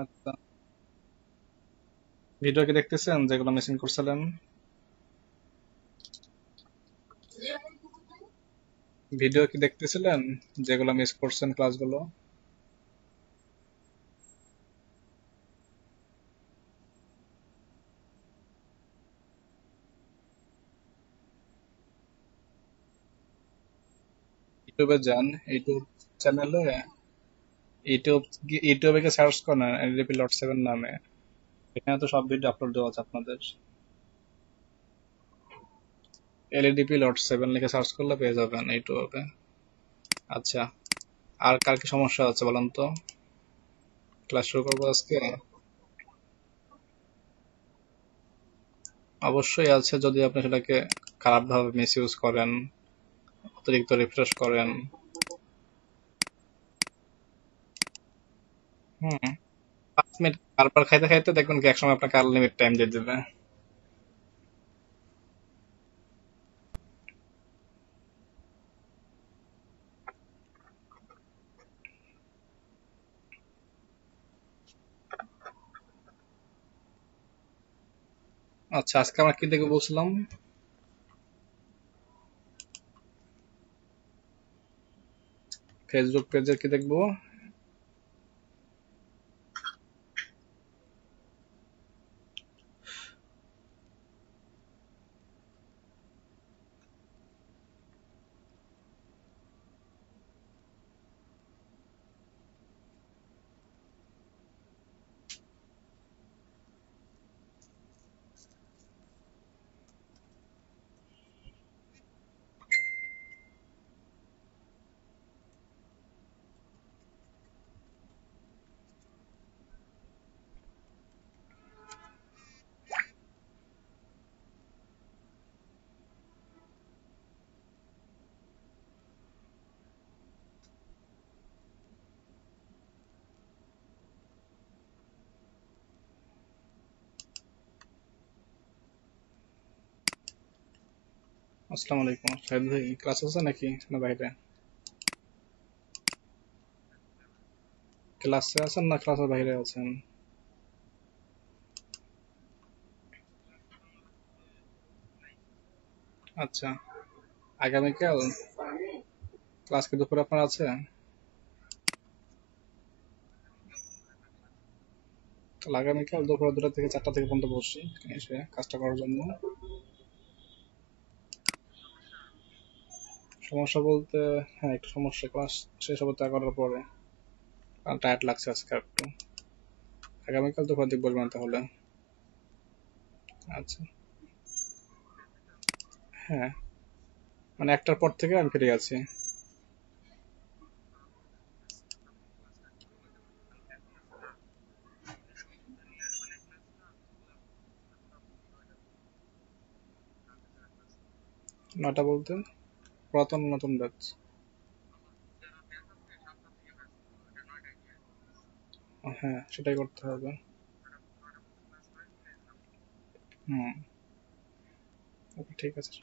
আচ্ছা, ভিডিও কি দেখতেছেন যেগুলো মিসিং করছিলেন? ভিডিও কি দেখতেছিলেন যেগুলো মিস করছেন ক্লাসগুলো? ইউটিউবে যান, ইউটিউব চ্যানেলে, ইউটিউব ইউটিউবে গিয়ে সার্চ করেন এনডিপি লট 7 নামে, এখানে তো সব ভিডিও আপলোড দেওয়া আছে আপনাদের। এলইডিপি লট 7 লিখে সার্চ করলে পেয়ে যাবেন ইউটিউবে। আচ্ছা, আর কার কি সমস্যা আছে বলেন তো, ক্লাস শুরু করবো আজকে? অবশ্যই আছে, যদি আপনি সেটাকে খারাপভাবে মিস ইউজ করেন, অতিরিক্ত রিফ্রেশ করেন। হুম, 5 মিনিট বারবার খাইতে খাইতে দেখবেন কি একসময় আপনাকে আনলিমিট টাইম দিয়ে দিবে। আচ্ছা, আজকে আমরা কি দেখে বলছিলাম? ফেসবুক পেজে কি দেখবো? আসসালামু আলাইকুম শাহিদ ভাই, ক্লাস আছে নাকি না বাইরে? ক্লাসে আছেন না ক্লাসের বাইরে আছেন? আচ্ছা, আগামীকাল ক্লাস কি দুপুরে আপনার আছে? তাহলে আগামীকাল দুপুর 2টা থেকে 4টা থেকে পর্যন্ত বসছি এসে কাজটা করার জন্য। সমস্যা বলতে, হ্যাঁ একটু সমস্যা, ক্লাস শেষ হবে তা করার পরে। কারণ টায়ার্ড লাগছে আজকে একটু। আগামীকাল দুপুর দিক বলবেন তাহলে। আচ্ছা, হ্যাঁ, মানে 1টার পর থেকে আমি ফিরে আছি। নটা বলতে পুরাতন নতুন ব্যাচ? হ্যাঁ, সেটাই করতে হবে। হুম, ওকে ঠিক আছে।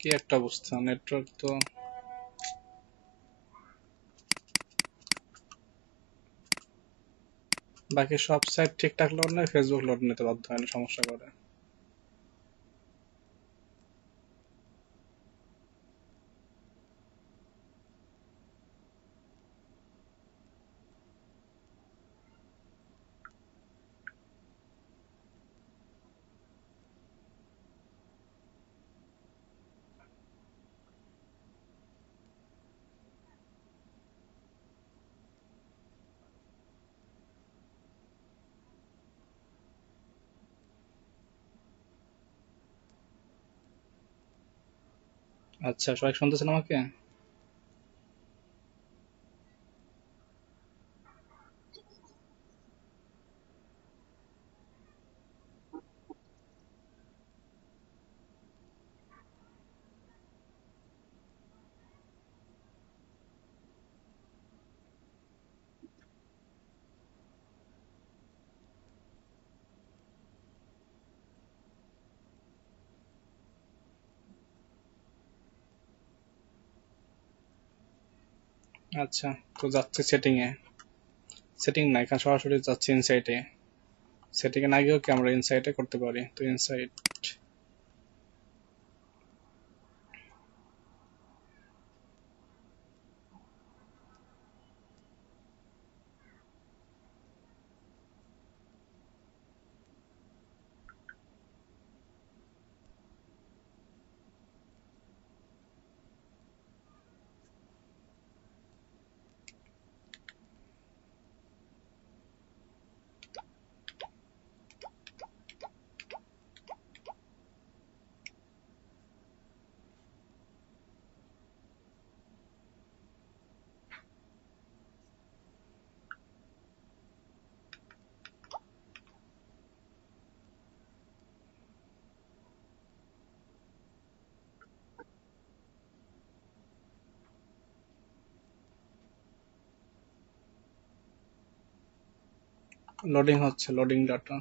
কি একটা অবস্থা, নেটওয়ার্ক তো। বাকি সব সাইট ঠিকঠাক লোড নেয়, ফেসবুক লোড নিতে বাধ্য হয় না, সমস্যা করে। আচ্ছা, সবাই শুনতেছেন আমাকে? আচ্ছা, তো যাচ্ছে সেটিং এ। সেটিং না, এখানে সরাসরি যাচ্ছে ইনসাইটে। সেটিং এ না গিয়েও কি আমরা ইনসাইটে করতে পারি, তো ইনসাইট। লোডিং হচ্ছে, লোডিং ডাটা।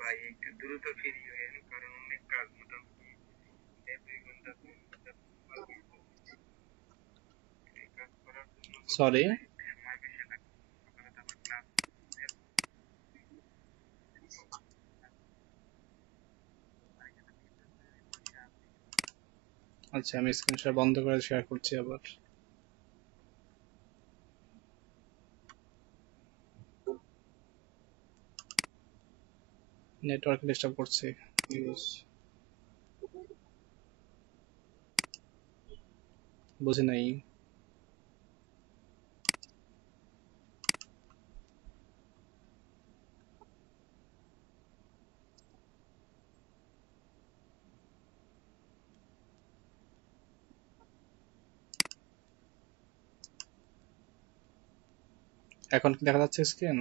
ভাই একটু দ্রুত ফ্রি হয়েন, কারণ অনেক কাজ, মোটামুটি 1-2 ঘন্টা 3 ঘন্টা এই কাজ করার জন্য সরি, সময় বেশি লাগে। সকালে তো আবার ক্লাস। আচ্ছা আমি স্ক্রিন শেয়ার বন্ধ করে শেয়ার করছি আবার। নেটওয়ার্ক ডিস্টার্ব করছে, ইউজ বুঝি নাই। এখন কি দেখা যাচ্ছে স্ক্রিন?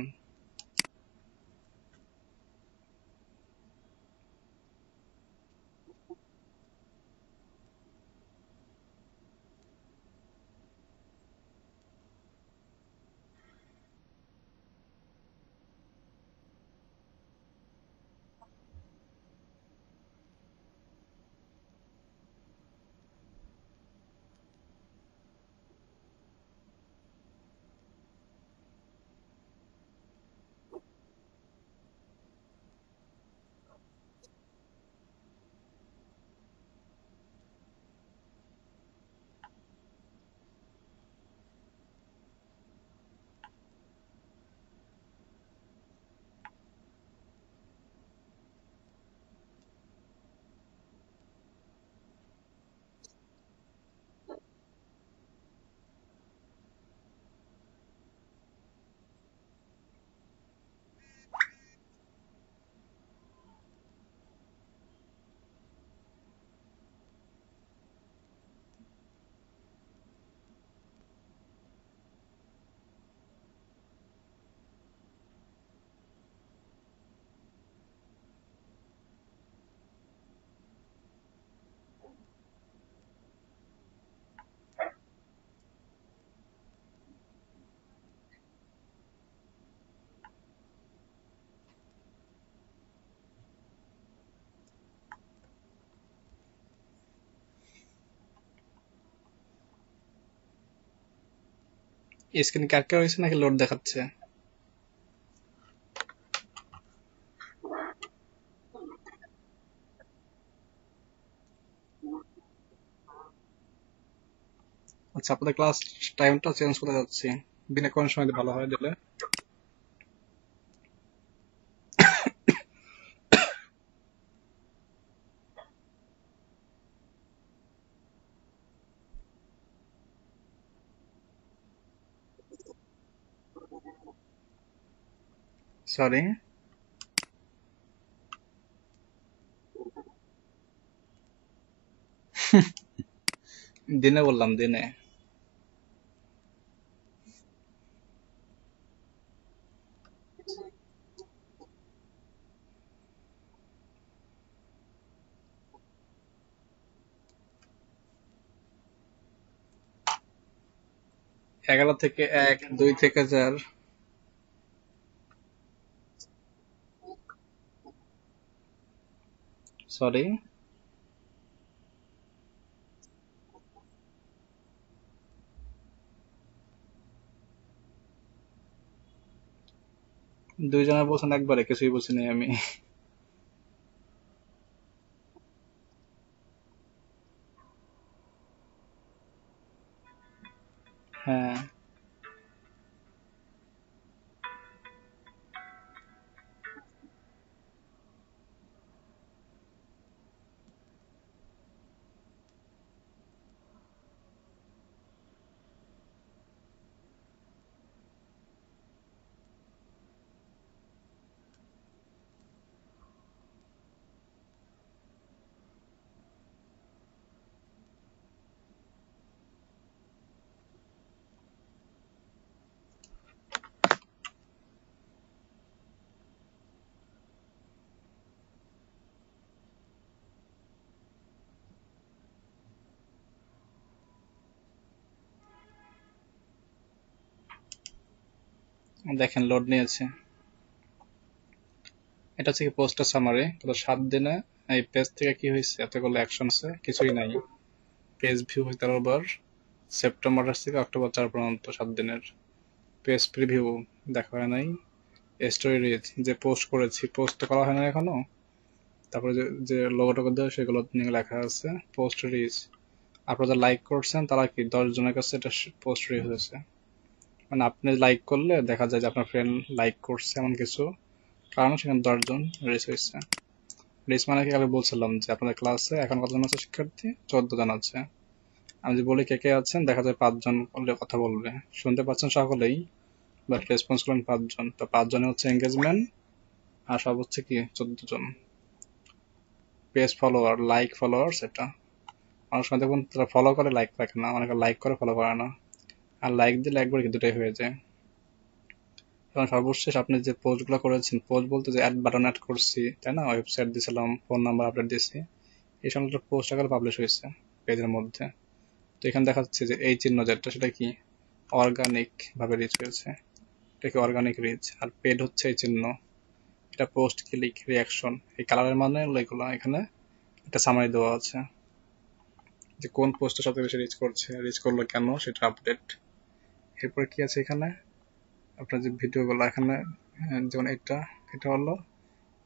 স্ক্রিন ক্যাপচার হয়েছে নাকি লোড দেখাচ্ছে? আচ্ছা আপনাদের ক্লাস টাইমটা চেঞ্জ করে যাচ্ছি, দিনে কোন সময় ভালো হয় দিলে? সরি, দিনে বললাম, দিনে। এগারো থেকে এক, 2 থেকে 4। সরি, 2 জনের বলছেন একবারে, কিছুই বলছি নাই আমি। হ্যাঁ, দেখেন লোড নিয়েছে। এটা হচ্ছে কি পোস্টের সামারি। গত 7 দিনে এই পেজ থেকে কি হয়েছে, এতগুলো অ্যাকশন আছে, কিছুই নাই। পেজ ভিউ হইতে আবার সেপ্টেম্বর থেকে অক্টোবর 4 পর্যন্ত 7 দিনের। পেজ প্রিভিউ দেখা হয় নাই। স্টোরি রিচ যে পোস্ট করেছি, পোস্ট করা হয় না এখনো। তারপরে যে যে লোগোটোকে দেওয়া সেগুলো নিয়ে লেখা আছে পোস্ট রিচ। আপনারা যারা লাইক করছেন তারা কি 10 জনের কাছে এটা পোস্ট রিচ হয়েছে। মানে আপনি লাইক করলে দেখা যায় যে আপনার ফ্রেন্ড লাইক করছে এমন কিছু কারণ সেখানে 10 জন রিচ হয়েছে। রিচ মানে কি আমি বলছিলাম যে আপনাদের ক্লাসে এখন কতজন আছে শিক্ষার্থী, 14 জন আছে। আমি যদি বলি কে কে আছেন, দেখা যায় 5 জন বললে কথা বলবে, শুনতে পাচ্ছেন সকলেই, বাট রেসপন্স করলেন 5 জন। তো 5 জনে হচ্ছে এঙ্গেজমেন্ট, আর সব হচ্ছে কি 14 জন। পেজ ফলোয়ার, লাইক ফলোয়ার্স, এটা অনেক সময় দেখুন তারা ফলো করে লাইক রাখে না, অনেকে লাইক করে ফলো করে না। আর লাইক দিলে একবার কি দুটাই হয়ে যায়। এবং সর্বশেষ আপনি যে পোস্টগুলো করেছেন, পোস্ট বলতে যে অ্যাড বাটন অ্যাড করছি তাই না, ওয়েবসাইট দিয়েছিলাম, ফোন নাম্বার আপডেট দিয়েছি, এই সমস্ত পোস্ট আকারে পাবলিশ হয়েছে পেজের মধ্যে। তো এখানে দেখা যাচ্ছে যে এই চিহ্ন যেটা সেটা কি অর্গানিক ভাবে রিচ হয়েছে, এটা কি অর্গানিক রিচ। আর পেড হচ্ছে এই চিহ্ন, এটা পোস্ট, ক্লিক, রিয়াকশন। এই কালারের মানে এগুলো এখানে একটা সামারি দেওয়া আছে যে কোন পোস্টের সাথে বেশি রিচ করছে, রিচ করলো কেন, সেটা আপডেট। এরপর কি আছে এখানে আপনার যে ভিডিওগুলো এখানে, যেমন এটা, এটা হলো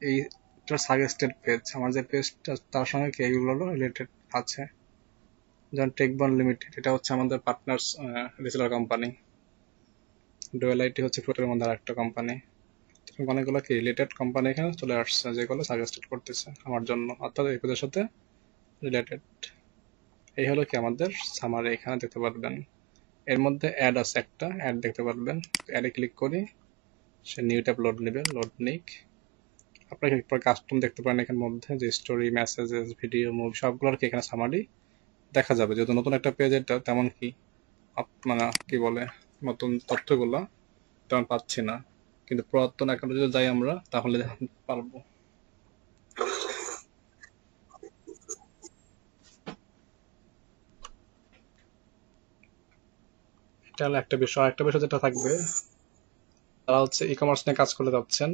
এইটার সাজেস্টেড পেজ, আমার যে পেজটা তার সঙ্গে কি এইগুলো রিলেটেড আছে। যেমন টেকবন লিমিটেড, এটা হচ্ছে আমাদের পার্টনার্স রিসেলার কোম্পানি। ডুয়েলাইটি হচ্ছে ফুটের মধ্যে আর একটা কোম্পানি। অনেকগুলো কি রিলেটেড কোম্পানি এখানে চলে আসছে যেগুলো সাজেস্টেড করতেছে আমার জন্য, অর্থাৎ এই পেজের সাথে রিলেটেড। এই হলো কি আমাদের সামারি, এখানে দেখতে পারবেন। এর মধ্যে অ্যাড আছে, একটা অ্যাড দেখতে পারবেন। অ্যাডে ক্লিক করি, সে নিউ ট্যাব লোড নেবে, লোড নিক। আপনাকে এরপর কাস্টম দেখতে পারেন এখানের মধ্যে যে স্টোরি, মেসেজেস, ভিডিও, মুভি সবগুলোর কি এখানে সামারি দেখা যাবে। যেহেতু নতুন একটা পেজ এটা, তেমন কি মানে কি বলে নতুন তথ্যগুলো তেমন পাচ্ছি না, কিন্তু পুরাতন অ্যাকাউন্টে যদি যাই আমরা তাহলে পারবো। এটা হলো একটা বিষয়। একটা বিষয় যেটা থাকবে, তারা হচ্ছে ই কমার্স নিয়ে কাজ করে যাচ্ছেন,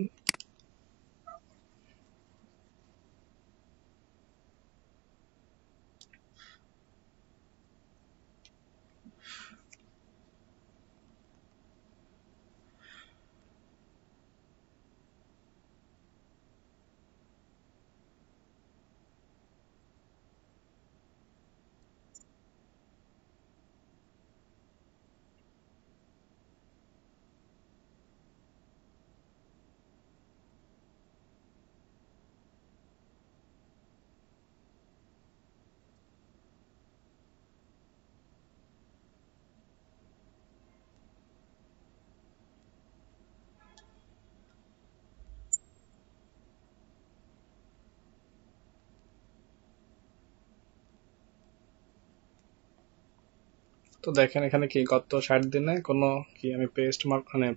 তো দেখেন এখানে কি গত 60 দিনে কোনো কি আমি পেস্ট মানে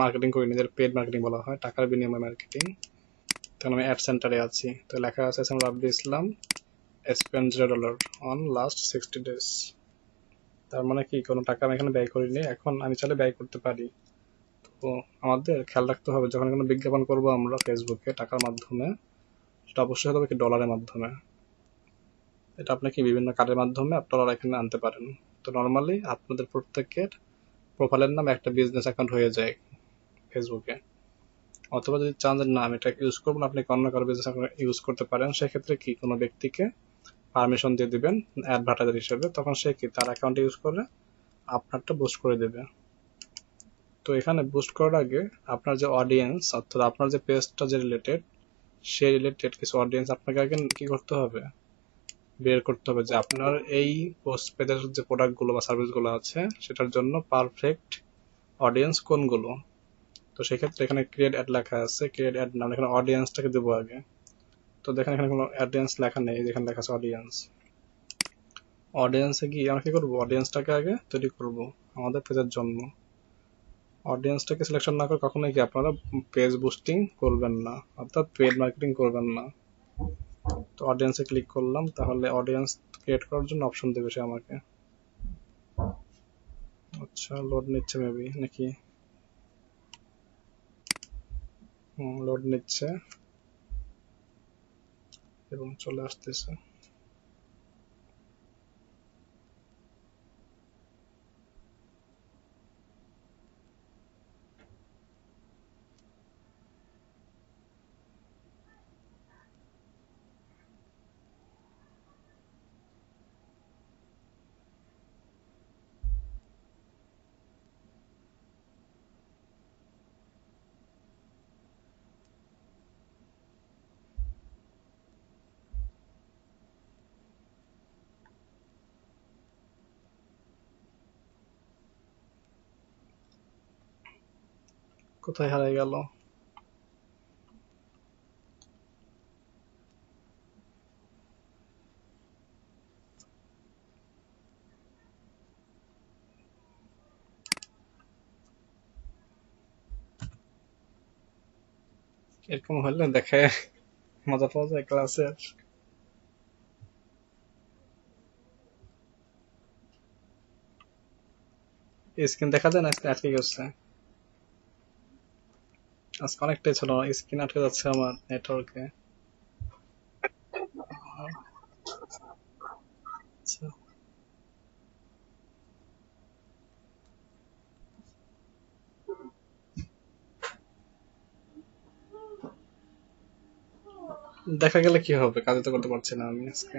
মার্কেটিং করি, নিজের পেড মার্কেটিং বলা হয়, টাকার বিনিময়ে মার্কেটিং। তখন আমি অ্যাড সেন্টারে আছি, তো লেখা আছে রাব্বি ইসলাম স্পেন্ড $0 অন লাস্ট 60 days। তার মানে কি কোনো টাকা আমি এখানে ব্যয় করিনি, এখন আমি চাইলে ব্যয় করতে পারি। তো আমাদের খেয়াল রাখতে হবে যখন কোনো বিজ্ঞাপন করব আমরা ফেসবুকে টাকার মাধ্যমে, সেটা অবশ্যই হবে কি ডলারের মাধ্যমে। এটা আপনি কি বিভিন্ন কার্ডের মাধ্যমে আপনারা এখানে আনতে পারেন। তো নর্মালি আপনাদের প্রত্যেকের প্রোফাইলের নাম একটা বিজনেস অ্যাকাউন্ট হয়ে যায় ফেসবুকে। অথবা যদি চান যে না আমি এটা ইউজ করবো না, আপনি অন্য কারো বিজনেস অ্যাকাউন্ট ইউজ করতে পারেন। সেক্ষেত্রে কি কোনো ব্যক্তিকে পারমিশন দিয়ে দিবেন অ্যাডভার্টাইজার হিসেবে, তখন সে কি তার অ্যাকাউন্ট ইউজ করে আপনারটা বুস্ট করে দেবে। তো এখানে বুস্ট করার আগে আপনার যে অডিয়েন্স, অর্থাৎ আপনার যে পেজটা যে রিলেটেড, সেই রিলেটেড কিছু অডিয়েন্স আপনাকে আগে কি করতে হবে, বের করতে হবে যে আপনার এই পোস্ট পেজের যে প্রোডাক্টগুলো বা সার্ভিসগুলো আছে সেটার জন্য পারফেক্ট অডিয়েন্স কোনগুলো। তো সেক্ষেত্রে এখানে ক্রিয়েট অ্যাড লেখা আছে, ক্রিয়েট অ্যাড নাম, এখানে অডিয়েন্সটাকে দেবো আগে। তো দেখেন এখানে কোনো অডিয়েন্স লেখা নেই, যেখানে লেখা আছে অডিয়েন্স। অডিয়েন্সে গিয়ে আমরা কি করবো, অডিয়েন্সটাকে আগে তৈরি করব আমাদের পেজের জন্য। অডিয়েন্সটাকে সিলেকশন না করে কখনোই কি আপনারা পেজ বুস্টিং করবেন না, অর্থাৎ পেড মার্কেটিং করবেন না। তো অডিয়েন্সে ক্লিক করলাম, তাহলে অডিয়েন্স ক্রিয়েট করার জন্য অপশন দেবে সে আমাকে। আচ্ছা লোড নিচ্ছে মেবি নাকি। লোড নিচ্ছে এবং চলে আসতেছে। কোথায় হারিয়ে গেল? এরকম হলে দেখে মজা পাওয়া যায় ক্লাসের। স্ক্রিন দেখা যায় না, স্ক্রিন আটকে গেছে। আজকে অনেকটাই ছিল, স্ক্রিন আটকে যাচ্ছে আমার নেটওয়ার্কে। আচ্ছা, দেখা গেলে কি হবে, কাজে তো করতে পারছি না আমি আজকে।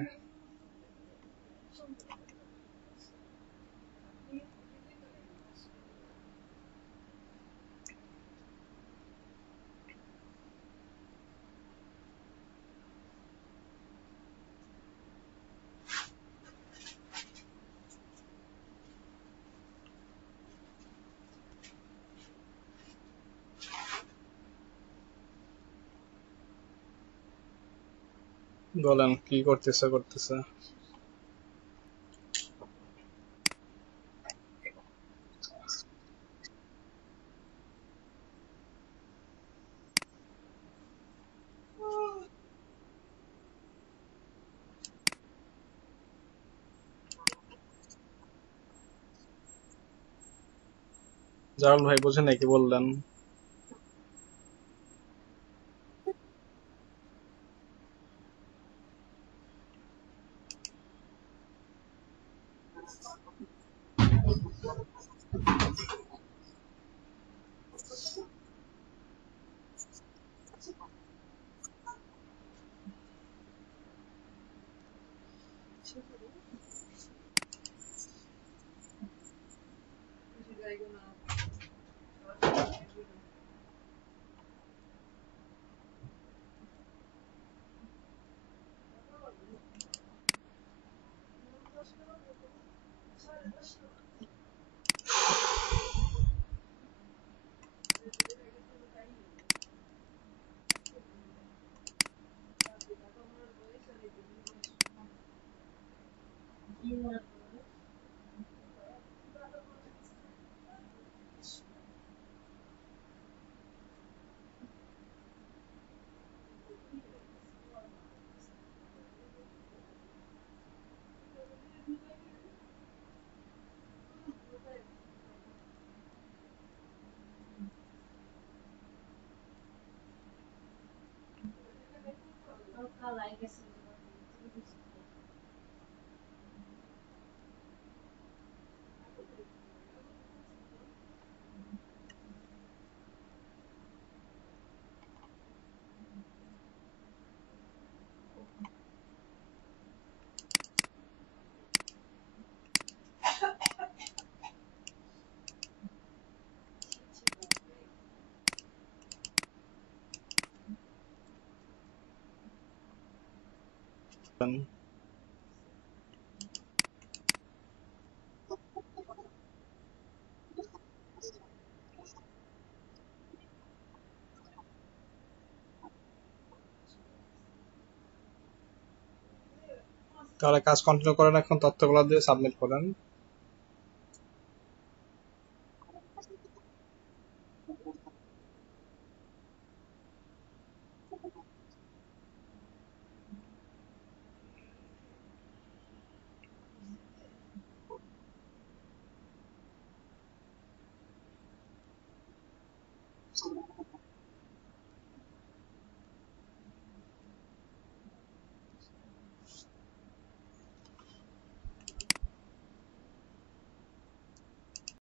বলেন কি করতেছে? জালাল ভাই বুঝে নাকি বললেন? তাহলে কাজ কন্টিনিউ করেন, এখন তথ্যগুলো দিয়ে সাবমিট করেন।